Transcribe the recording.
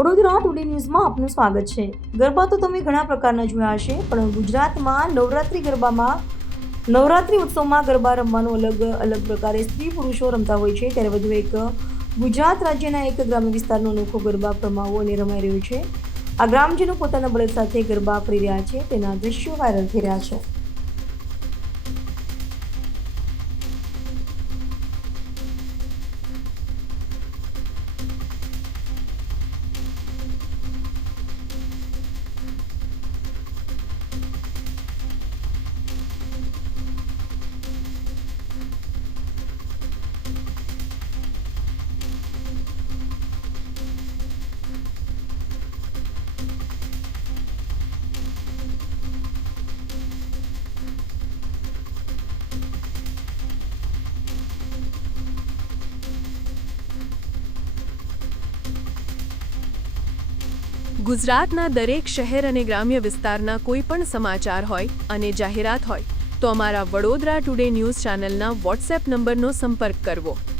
Vadodara today ન્યૂઝમાં આપનું સ્વાગત છે। ગરબા તો તમે ઘણા પ્રકારના જોયા હશે, પણ ગુજરાતમાં નવરાત્રિ ઉત્સવમાં ગરબા રમવાનું અલગ પ્રકારે સ્ત્રી પુરુષો રમતા હોય છે। ત્યારે વધુ એક ગુજરાત રાજ્યના એક ગ્રામ્ય વિસ્તારનો અનોખો ગરબા રમાવો અને રમાઈ રહ્યો છે। આ ગ્રામજનો પોતાના બળદ સાથે ગરબા ફરી રહ્યા છે, તેના દ્રશ્યો વાયરલ થઈ રહ્યા છે। ગુજરાતના દરેક શહેર અને ગ્રામ્ય વિસ્તારના કોઈ પણ સમાચાર હોય અને જાહેરાત હોય તો અમારા વડોદરા ટુડે ન્યૂઝ ચેનલના વોટ્સએપ નંબરનો સંપર્ક કરવો।